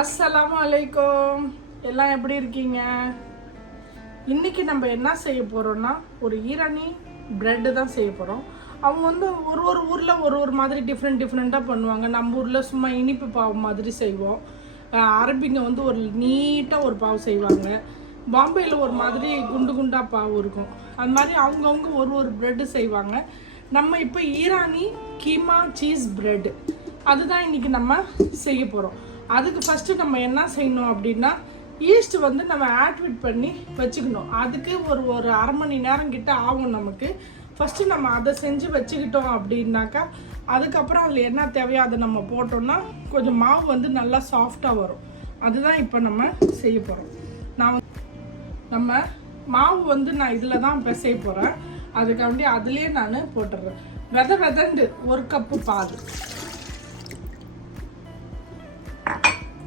அஸ்ஸலாமு அலைக்கும். எல்லாம் எப்படி இருக்கீங்க? இன்னைக்கு நம்ம என்ன செய்ய போறோம்னா ஒரு ஈரானி பிரெட் தான் செய்ய போறோம். அவங்க வந்து ஒரு ஒரு ஊர்ல ஒரு ஒரு மாதிரி டிஃப்ரெண்டா பண்ணுவாங்க. நம்ம ஊர்ல சும்மா இனிப்பு பாவு மாதிரி செய்வோம். அரபிங்க வந்து ஒரு நீட்டா ஒரு பாவு செய்வாங்க. பாம்பேயில் ஒரு மாதிரி குண்டு குண்டா பாவு இருக்கும். அது மாதிரி அவங்கவுங்க ஒரு ஒரு பிரெட்டு செய்வாங்க. நம்ம இப்போ ஈரானி கீமா சீஸ் பிரெட் அதுதான் இன்னைக்கு நம்ம செய்ய போகிறோம். அதுக்கு ஃபஸ்ட்டு நம்ம என்ன செய்யணும் அப்படின்னா ஈஸ்ட் வந்து நம்ம ஆக்டிவேட் பண்ணி வச்சுக்கணும். அதுக்கு ஒரு அரை மணி நேரம் கிட்ட ஆகும் நமக்கு. ஃபஸ்ட்டு நம்ம அதை செஞ்சு வச்சுக்கிட்டோம் அப்படின்னாக்கா அதுக்கப்புறம் அதில் என்ன தேவையோ அதை நம்ம போட்டோம்னா கொஞ்சம் மாவு வந்து நல்லா சாஃப்டாக வரும். அதுதான் இப்போ நம்ம செய்ய போகிறோம். நம்ம மாவு வந்து நான் இதில் தான் பிசைய போகிறேன். அதுக்காண்டி அதுலேயே நான் போட்டுடுறேன். விதண்டு ஒரு கப்பு பால்.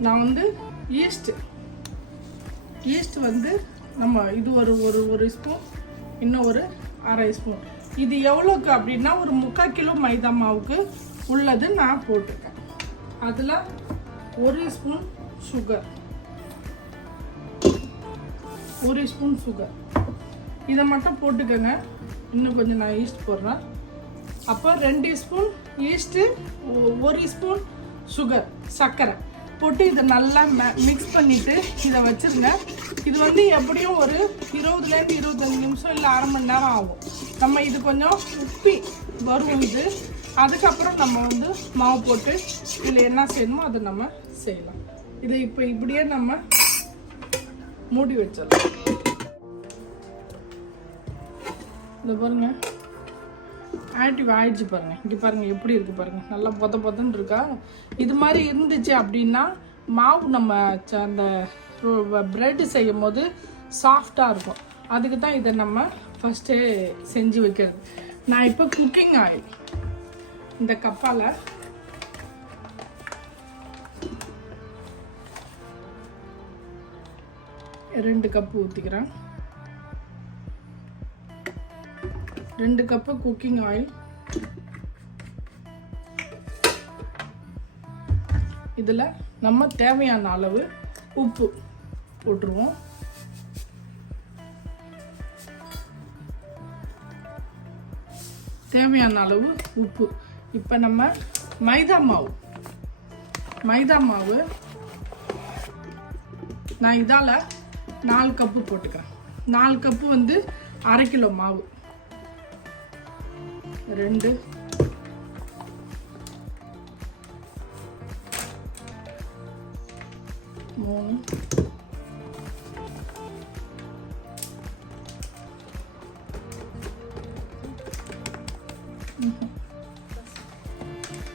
நான் வந்து ஈஸ்ட் வந்து நம்ம இது ஒரு ஸ்பூன், இன்னும் ஒரு அரை ஸ்பூன். இது எவ்வளோக்கு அப்படின்னா ஒரு 3/4 கிலோ மைதா மாவுக்கு உள்ளது நான் போட்டிருக்கேன். அதில் 1 ஸ்பூன் சுகர், 1 ஸ்பூன் சுகர் இதை மட்டும் போட்டுக்கோங்க. இன்னும் கொஞ்சம் நான் ஈஸ்ட் போடுறேன். அப்போ 2 ஸ்பூன் ஈஸ்ட்டு, 1 ஸ்பூன் சுகர், சர்க்கரை போட்டு இதை நல்லா மிக்ஸ் பண்ணிவிட்டு இதை வச்சுருங்க. இது வந்து எப்படியும் ஒரு 20லேருந்து 25 நிமிஷம் இல்லை அரை மணி நேரம் ஆகும். நம்ம இது கொஞ்சம் உப்பி வரும் இது. அதுக்கப்புறம் நம்ம வந்து மாவு போட்டு இதில் என்ன செய்யணுமோ அதை நம்ம செய்யலாம். இதை இப்போ இப்படியே நம்ம மூடி வச்சிடலாம். இதை பாருங்க, ஆக்டிவ் ஆயிடுச்சு பாருங்க. இங்கே பாருங்க எப்படி இருக்கு பாருங்க, நல்லா பொத்தன்னு இருக்கா. இது மாதிரி இருந்துச்சு அப்படின்னா மாவு நம்ம அந்த பிரெட் செய்யும் போது சாஃப்டாக இருக்கும். அதுக்கு தான் இதை நம்ம ஃபஸ்ட்டே செஞ்சு வைக்கிறது. நான் இப்போ குக்கிங் ஆயில் இந்த கப்பால் ரெண்டு கப்பு ஊற்றிக்கிறேன். 2 கப்பு குக்கிங் ஆயில். இதில் நம்ம தேவையான அளவு உப்பு போட்டுருவோம். தேவையான அளவு உப்பு. இப்போ நம்ம மைதா மாவு நான் இதால் 4 கப்பு போட்டுக்கிறேன். 4 கப்பு வந்து அரை கிலோ மாவு. 2 3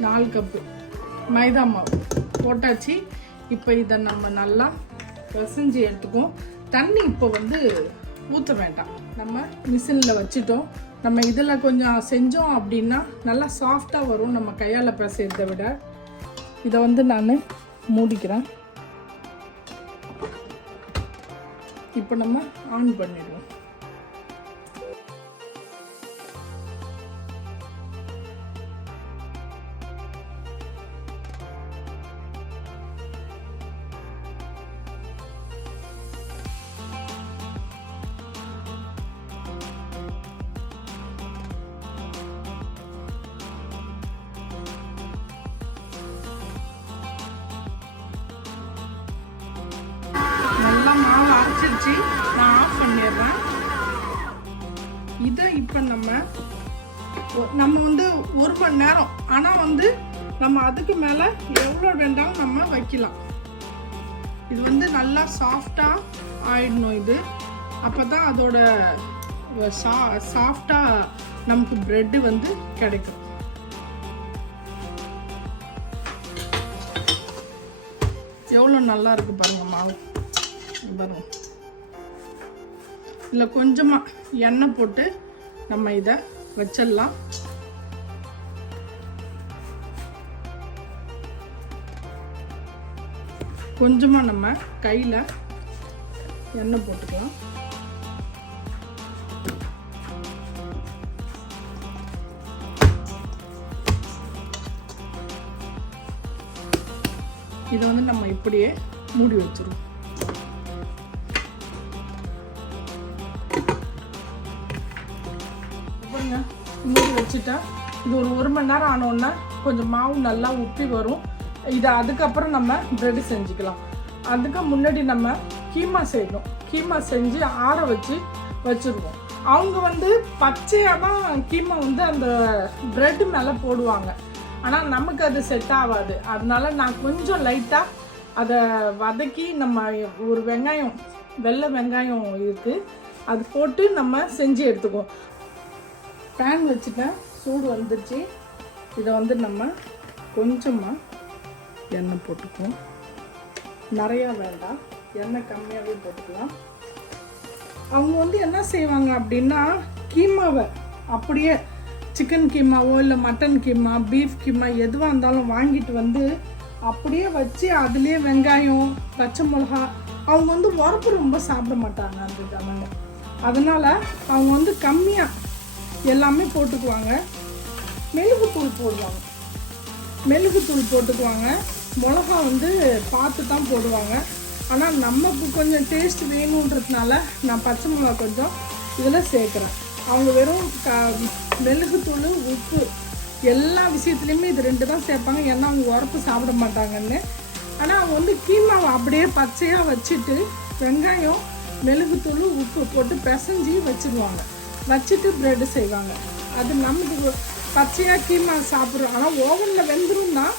4 கப்பு மைதா மாவு போட்டாச்சு. இப்போ இதை நம்ம நல்லா பிசைஞ்சு எடுத்துக்குவோம். தண்ணி இப்போ வந்து ஊற்ற வேண்டாம். நம்ம மிஷினில் வச்சுட்டோம். நம்ம இதில் கொஞ்சம் செஞ்சோம் அப்படின்னா நல்லா சாஃப்டாக வரும் நம்ம கையால் பிசைறதை விட. இதை வந்து நான் மூடிக்கிறேன். இப்போ நம்ம ஆன் பண்ணிடுவோம். மாவு அரைச்சிருச்சு, நான் ஆஃப் பண்ணிடுறேன். இதை இப்போ நம்ம வந்து 1 மணி நேரம், ஆனால் வந்து நம்ம அதுக்கு மேலே எவ்வளோ வேண்டாலும் நம்ம வைக்கலாம். இது வந்து நல்லா சாஃப்டாக ஆயிடணும். இது அப்போ தான் அதோட சாஃப்டாக நமக்கு பிரெட்டு வந்து கிடைக்கும். எவ்வளோ நல்லா இருக்கு பாருங்க மாவு. பாருங்க, இதில் கொஞ்சமாக எண்ணெய் போட்டு நம்ம இதை வச்சிடலாம். கொஞ்சமாக நம்ம கையில் எண்ணெய் போட்டுக்கலாம். இதை வந்து நம்ம இப்படியே மூடி வச்சிருவோம். மூடி வச்சுட்டா இது ஒரு மணி நேரம் ஆனோன்னா கொஞ்சம் மாவு நல்லா உப்பி வரும். இதை அதுக்கப்புறம் நம்ம ப்ரெட் செஞ்சுக்கலாம். அதுக்கு முன்னாடி நம்ம கீமா செய்யணும். கீமா செஞ்சு ஆற வச்சுருவோம். அவங்க வந்து பச்சையாக தான் கீமா வந்து அந்த ப்ரெட் மேலே போடுவாங்க. ஆனால் நமக்கு அது செட் ஆகாது. அதனால நான் கொஞ்சம் லைட்டாக அதை வதக்கி நம்ம ஒரு வெங்காயம், வெள்ளை வெங்காயம் இருக்குது, அது போட்டு நம்ம செஞ்சு எடுத்துக்குவோம். பேன் வச்சுட்டேன், சூடு வந்துடுச்சு. இதை வந்து நம்ம கொஞ்சமாக எண்ணெய் போட்டுக்குவோம். நிறையா வேண்டாம், எண்ணெய் கம்மியாகவே போட்டுக்கலாம். அவங்க வந்து என்ன செய்வாங்க அப்படின்னா, கீமாவை அப்படியே சிக்கன் கீமாவோ இல்லை மட்டன் கீமா, பீஃப் கீமா எதுவாக இருந்தாலும் வாங்கிட்டு வந்து அப்படியே வச்சு அதுலேயே வெங்காயம், பச்சை மிளகா, அவங்க வந்து உரப்பு ரொம்ப சாப்பிட மாட்டாங்க அந்த ஜாமான். அதனால் அவங்க வந்து கம்மியாக எல்லாமே போட்டுக்குவாங்க. மெழுகுத்தூள் போடுவாங்க, மெழுகுத்தூள் போட்டுக்குவாங்க. மிளகா வந்து பார்த்து தான் போடுவாங்க. ஆனால் நமக்கு கொஞ்சம் டேஸ்ட் வேணுன்றதுனால நான் பச்சை மிளகா கொஞ்சம் இதில் சேர்க்குறேன். அவங்க வெறும் மெழுகுத்தூள், உப்பு எல்லா விஷயத்துலையுமே இது 2 தான் சேர்ப்பாங்க. ஏன்னா அவங்க உரப்பு சாப்பிட மாட்டாங்கன்னு. ஆனால் அவங்க வந்து கீமாவை அப்படியே பச்சையாக வச்சுட்டு வெங்காயம், மெழுகுத்தூள், உப்பு போட்டு பிசைஞ்சி வச்சுருவாங்க. வச்சுட்டு ப்ரெட்டு செய்வாங்க. அது நமக்கு பச்சையாக கீமா சாப்பிட்றோம். ஆனால் ஓவனில் வெந்துடும் தான்,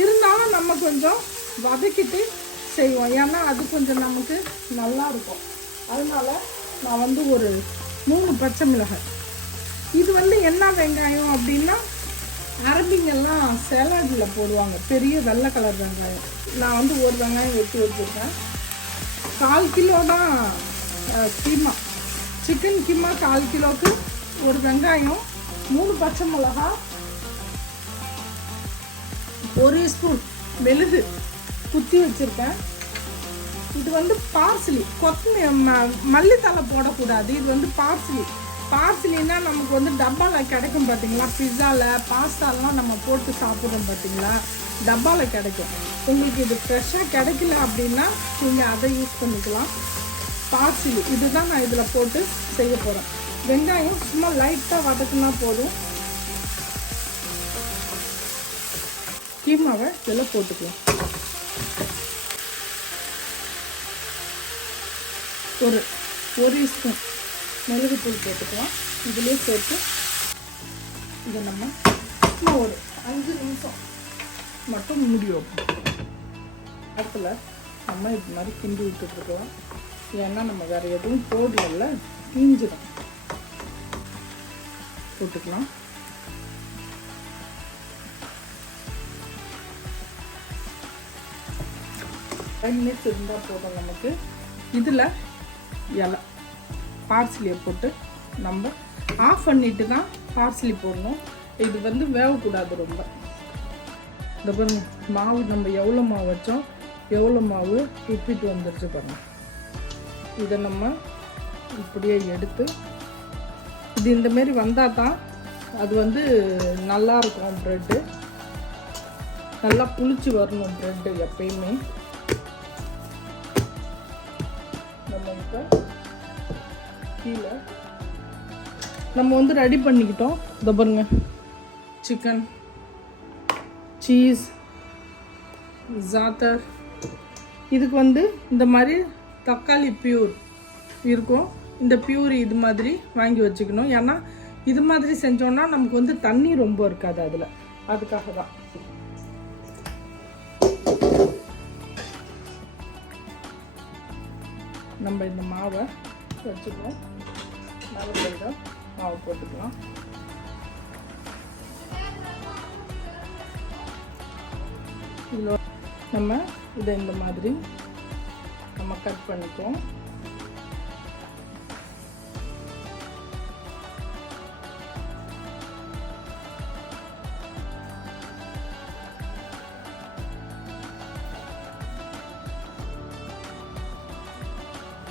இருந்தாலும் நம்ம கொஞ்சம் வதக்கிட்டு செய்வோம். ஏன்னா அது கொஞ்சம் நமக்கு நல்லாயிருக்கும். அதனால் நான் வந்து ஒரு 3 பச்சை மிளகாய், இது வந்து என்ன வெங்காயம் அப்படின்னா அரபிங்கெல்லாம் சேலடில் போடுவாங்க, பெரிய வெள்ளை கலர் வெங்காயம். நான் வந்து ஒரு வெங்காயம் வெட்டி வச்சுருக்கேன். 1/4 கிலோ தான் கீமா, சிக்கன் கீமா 1/4 கிலோவுக்கு ஒரு வெங்காயம், 3 பச்சை மிளகா, 1 ஸ்பூன் மெழுகு குத்தி வச்சுருக்கேன். இது வந்து பார்சலி, மல்லித்தலை போடக்கூடாது. இது வந்து பார்சலின்னா நமக்கு வந்து டப்பாவில் கிடைக்கும் பார்த்தீங்களா, பிஸாவில் பாஸ்தாலாம் நம்ம போட்டு சாப்பிட்றோம் பார்த்தீங்களா, டப்பாவில் கிடைக்கும். உங்களுக்கு இது ஃப்ரெஷ்ஷாக கிடைக்கல அப்படின்னா நீங்கள் அதை யூஸ் பண்ணிக்கலாம். பார்சலி இதுதான் நான் இதில் போட்டு செய்ய போகிறேன். வெங்காயம் சும்மா லைட்டாக வதக்குனா போதும். கீமாவை இதில் போட்டுக்கலாம். ஒரு ஸ்பூன் மெழுகுத்தூள் போட்டுக்கலாம். இதிலே சேர்த்து இதை நம்ம சும்மா ஒரு 5 நிமிஷம் மட்டும் மூடி வைப்போம். இடத்துல நம்ம இது மாதிரி கிண்டி விட்டுருக்கலாம். ஏன்னா நம்ம வேறு எதுவும் போடல, தீஞ்சிடும். போட்டுக்கலாம். மினிட்ஸ் இருந்தால் போதும் நமக்கு. இதில் இலை பார்சலியை போட்டு நம்ம ஆஃப் பண்ணிட்டு தான் பார்சலி போடணும். இது வந்து வேகக்கூடாது ரொம்ப. இந்த பாருங்க, மாவு நம்ம எவ்வளோ மாவு வச்சோம், எவ்வளோ மாவு உப்பிட்டு வந்துருச்சு பாருங்க. இதை நம்ம இப்படியே எடுத்து, இது இந்தமாரி வந்தால் தான் அது வந்து நல்லாயிருக்கும். ப்ரெட்டு நல்லா புளிச்சு வரணும் ப்ரெட்டு எப்பயுமே. நம்ம இப்போ கீழே நம்ம வந்து ரெடி பண்ணிக்கிட்டோம். இதை பாருங்க, சிக்கன், சீஸ், ஜாத்தர். இதுக்கு வந்து இந்த மாதிரி தக்காளி பியூர் இருக்கும். இந்த பியூர் இது மாதிரி வாங்கி வச்சுக்கணும். ஏன்னா இது மாதிரி செஞ்சோன்னா நமக்கு வந்து தண்ணி ரொம்ப இருக்காது அதில், அதுக்காக தான். நம்ம இந்த மாவை வச்சுக்கணும். மாவு போட்டுக்கலாம். இதில் நம்ம இதை இந்த மாதிரி நம்ம கட் பண்ணிக்குவோம்.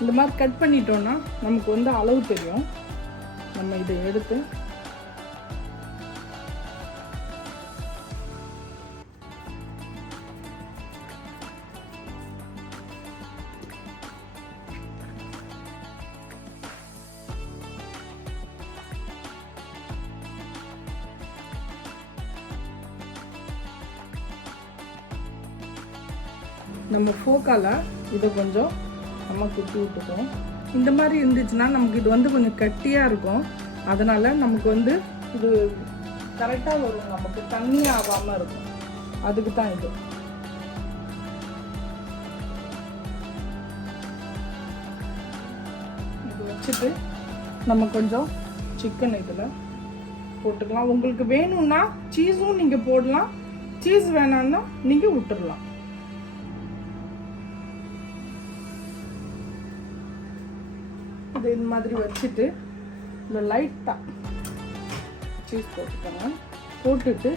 இந்த மாதிரி கட் பண்ணிட்டோன்னா நமக்கு வந்து அளவு தெரியும். நம்ம இதை எடுத்து நம்ம ஃபோக்கால் இதை கொஞ்சம் நம்ம குத்தி விட்டுக்குவோம். இந்த மாதிரி இருந்துச்சுன்னா நமக்கு இது வந்து கொஞ்சம் கட்டியாக இருக்கும். அதனால் நமக்கு வந்து இது கரெக்டாக வரும், நமக்கு தண்ணியாக ஆகாமல் இருக்கும். அதுக்கு தான் இது. இது வச்சுட்டு நம்ம கொஞ்சம் சிக்கன் இதில் போட்டுக்கலாம். உங்களுக்கு வேணும்னா சீஸும் நீங்கள் போடலாம், சீஸ் வேணான்னா நீங்கள் விட்டுடலாம். இது இந்த மாதிரி வச்சுட்டு இந்த லைட்டாக சீஸ் போட்டுக்கோங்க. போட்டுட்டு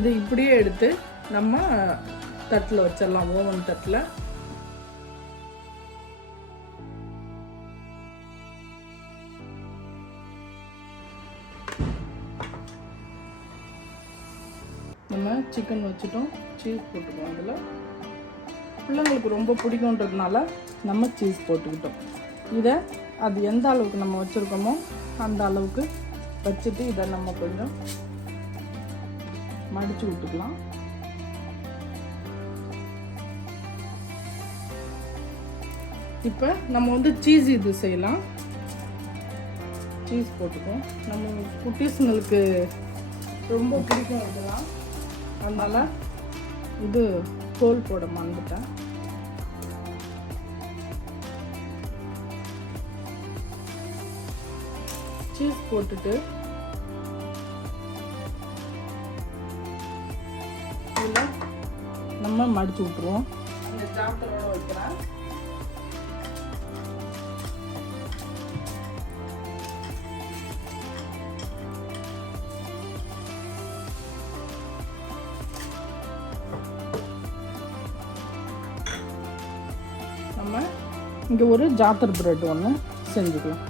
இதை இப்படியே எடுத்து நம்ம தட்டில் வச்சிடலாம், ஓவன் தட்டில். நம்ம சிக்கன் வச்சுட்டோம், சீஸ் போட்டுக்கோம். அதில் பிள்ளைங்களுக்கு ரொம்ப பிடிக்குன்றதுனால நம்ம சீஸ் போட்டுக்கிட்டோம். இதை அது எந்த அளவுக்கு நம்ம வச்சுருக்கோமோ அந்த அளவுக்கு வச்சுட்டு இதை நம்ம கொஞ்சம் மடிச்சு விட்டுக்கலாம். இப்போ நம்ம வந்து சீஸ் இது செய்யலாம். சீஸ் போட்டுக்கோம். நம்ம குட்டீஸுங்களுக்கு ரொம்ப பிடிக்கும் இதெல்லாம், அதனால இது தோல் போட மறந்துட்டேன். சீஸ் போட்டுட்டு இதில் நம்ம மடிச்சு விட்டுருவோம். இந்த சாப்பிட்டரோட வைக்கிறேன். நம்ம இங்கே ஒரு ஜாத்தர் பிரெட் ஒன்று செஞ்சுக்கலாம்.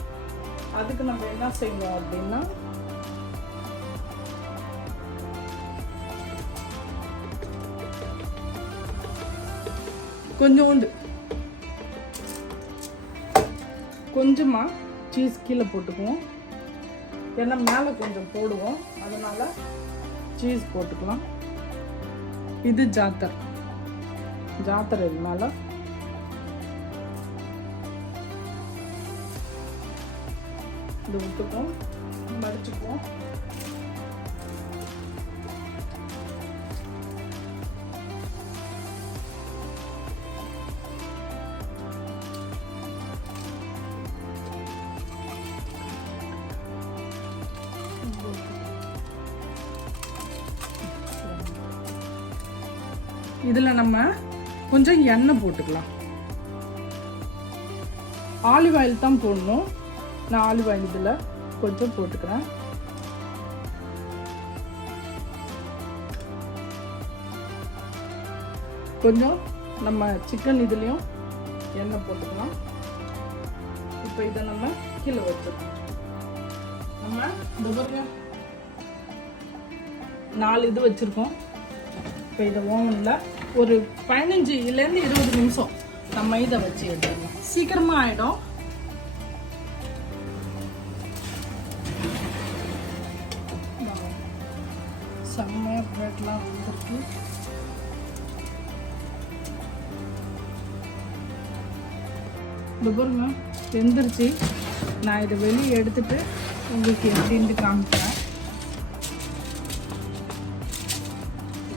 அதுக்கு நம்ம என்ன செய்யணும் அப்படின்னா, கொஞ்சமாக சீஸ் கீழே போட்டுக்குவோம். ஏன்னா மேலே கொஞ்சம் போடுவோம், அதனால் சீஸ் போட்டுக்கலாம். இது ஜாத்தர் இது மேலே. இது விட்டுப்போம், மடிச்சுக்குவோம். இதில் நம்ம கொஞ்சம் எண்ணெய் போட்டுக்கலாம். ஆலிவ் ஆயில் தான் போடணும். நான் ஆலிவ் ஆயில் இதில் கொஞ்சம் போட்டுக்கிறேன். கொஞ்சம் நம்ம சிக்கன் இதுலேயும் எண்ணெய் போட்டுக்கலாம். இப்போ இதை நம்ம கீழே வச்சுக்கலாம். நம்ம இந்த 4 இது வச்சுருக்கோம். இப்போ இதை ஓவனில் ஒரு 15லேருந்து 20 நிமிஷம் நம்ம இதை வச்சு எடுத்துக்கலாம். சீக்கிரமாக ஆகிடும். செம்மையாக பிரெட்லாம் வந்துருக்கு. இந்த பாருங்க வெந்துருச்சு. நான் இதை வெளியே எடுத்துட்டு உங்களுக்கு எப்படின்ட்டு காமிக்கிறேன்.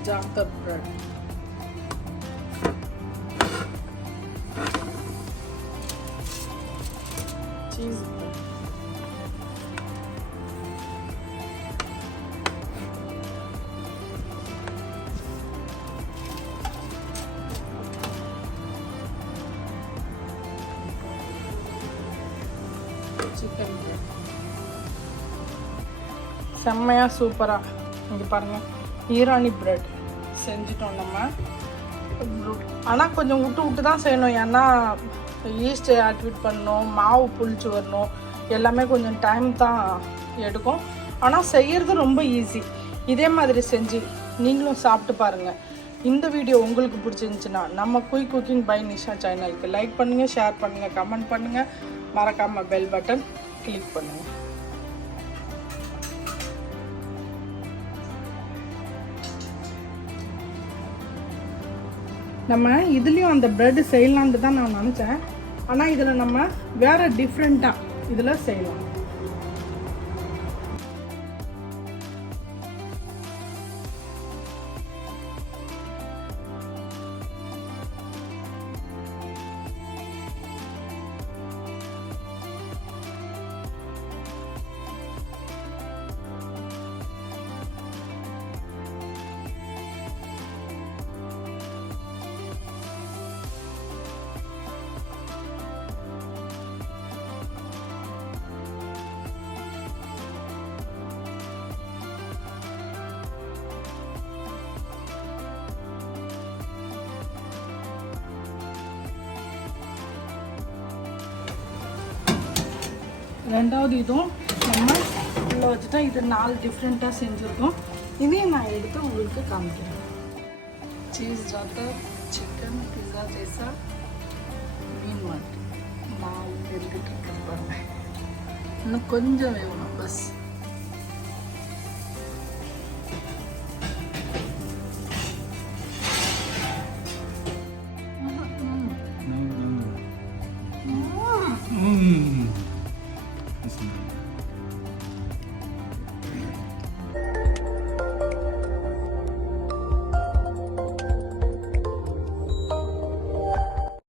ஜாத்தர் பிரெட் சீஸ் சிக்கன் செம்மையாக சூப்பராக. இங்கே பாருங்கள், ஈரானி பிரெட் செஞ்சிட்டோம் நம்ம. ஆனால் கொஞ்சம் விட்டு தான் செய்யணும். ஏன்னா ஈஸ்ட் ஆக்டிவேட் பண்ணணும், மாவு புளிச்சு வரணும். எல்லாமே கொஞ்சம் டைம் தான் எடுக்கும். ஆனால் செய்கிறது ரொம்ப ஈஸி. இதே மாதிரி செஞ்சு நீங்களும் சாப்பிட்டு பாருங்கள். இந்த வீடியோ உங்களுக்கு பிடிச்சிருந்துச்சுன்னா நம்ம குயிக் குக்கிங் பை நிஷா சேனலுக்கு லைக் பண்ணுங்கள், ஷேர் பண்ணுங்கள், கமெண்ட் பண்ணுங்கள், மறக்காமல் பெல் பட்டன் கிளிக் பண்ணுங்கள். நம்ம இதுலேயும் அந்த ப்ரெட் செய்யலான்ட்டு தான் நான் நினச்சேன். ஆனால் இதில் நம்ம வேறு டிஃப்ரெண்ட்டாக இதில் செய்யலாம். ரெண்டாவது இதுவும் நம்ம உள்ளே வச்சுட்டா இது 4 டிஃப்ரெண்ட்டாக செஞ்சுருக்கோம். இதையும் நான் எடுத்து உங்களுக்கு காமிக்கிறேன். சீஸ் ராத்தா, சிக்கன், பிஸா ஜேசா, மீன் மாட்டு 4 பேருக்கு பாருங்கள். இன்னும் கொஞ்சம் வேணும் பஸ்.